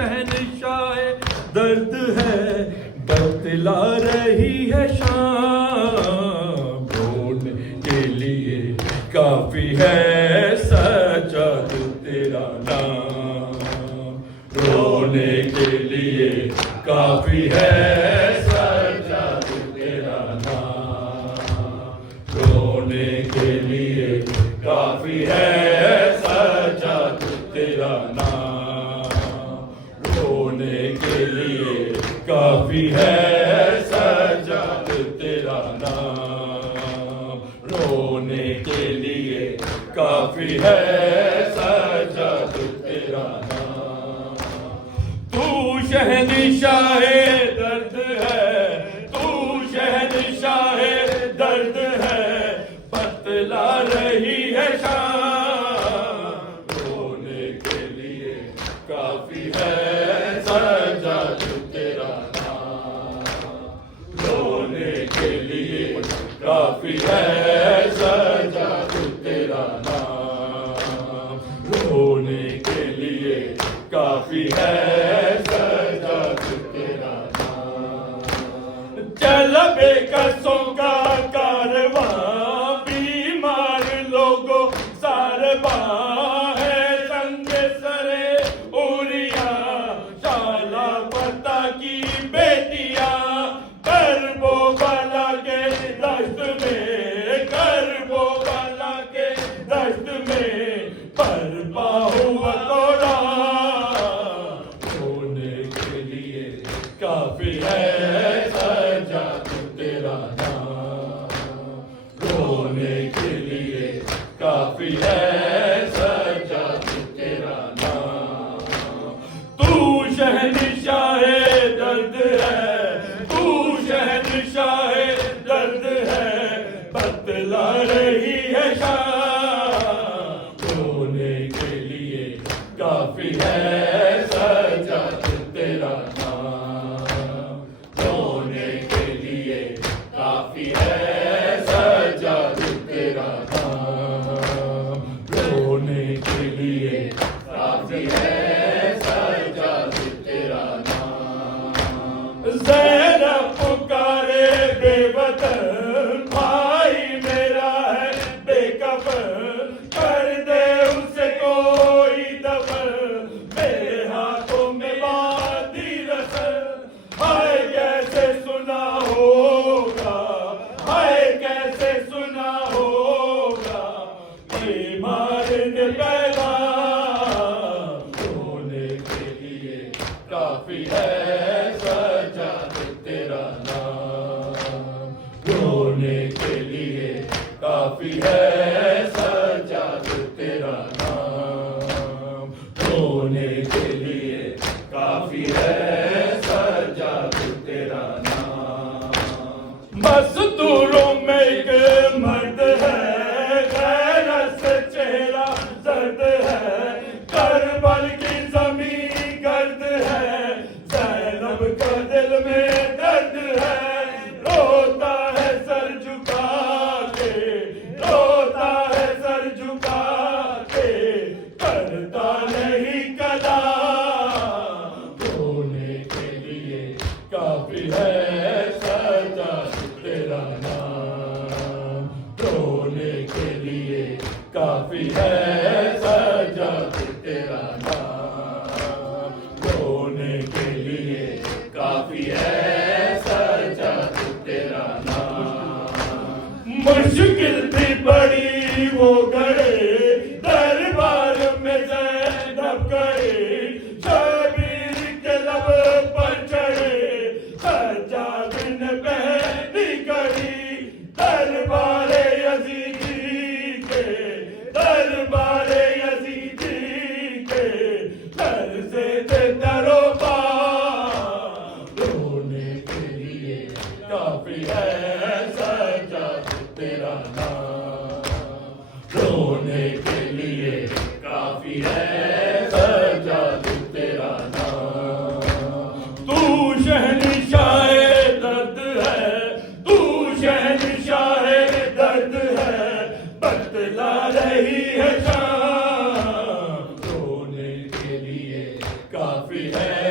शहंशाह दर्द है, बतला रही है शाम। रोने के लिए काफी है सजाद तेरा नाम, रोने के लिए काफी है सजाद तेरा नाम, रोने के लिए काफी है सजाद तेरा नाम, रोने के लिए काफी है सजाद तेरा नाम, रोने के लिए काफी है सजाद तेरा नाम। तू शहंशाह दर्द है, तू शहंशाह दर्द है, बतला रही है शाम। रोने के लिए काफी है सजाद तेरा नाम, रोने के लिए काफी है सजाद तेरा नाम, रोने के लिए काफी है सजाद तेरा नाम। चल बेकसों का कारवां, बीमार लोगों सारवां है, संगे सरे उरिया शाला पता की बेटियां, करबो बाला के दस्त में, करबो बाला के दस्त में, पर हुआ तोड़ा। रोने के लिए काफी है सजाद तेरा नाम, रोने के लिए काफी है सजाद तेरा नाम। तू शहंशाह दर्द है, तू शहंशाह दर्द है, बतला रही है शाम। रोने के लिए काफी है सजाद तेरा नाम, रोने के लिए काफी है सजाद तेरा नाम, रोने के लिए काफी है सजाद तेरा नाम। ज़ैनब पुकारे बेवतन, भाई मेरा है बेकफन, कर दे उसे कोई दफन, मेरे हाथों में बांधी रस्म। हाय कैसे सुना होगा, हाय कैसे सुना होगा, बीमार ने पैगाम। रोने के लिए काफी है सजाद तेरा नाम, रोने के लिए काफी है सजाद तेरा नाम, रोने के लिए काफी है सजाद तेरा नाम। मजदूरों में एक मर्द है, गैरत से चेहरा दर्द है, करबल की जमीन गर्द है, ज़ैनब का दिल में दर्द है, रोता है सर झुका के, रोता है सर झुका के, करता नहीं कलाम। रोने के लिए काफी है सजाद तेरा नाम, रोने के लिए काफी है सजाद तेरा नाम, रोने के लिए काफी है सजाद तेरा नाम। मुश्किल भी बड़ी वो गए, दरबार में ज़ैनब गए, शबीर के लब पर चढ़े, सज्जाद ने पहली कड़ी, दरबार यजीदी के, दरबार यजीदी के, दर से दरो पार। रोने के लिए काफी है सजाद तेरा नाम, रोने के लिए काफी है सजाद काफी है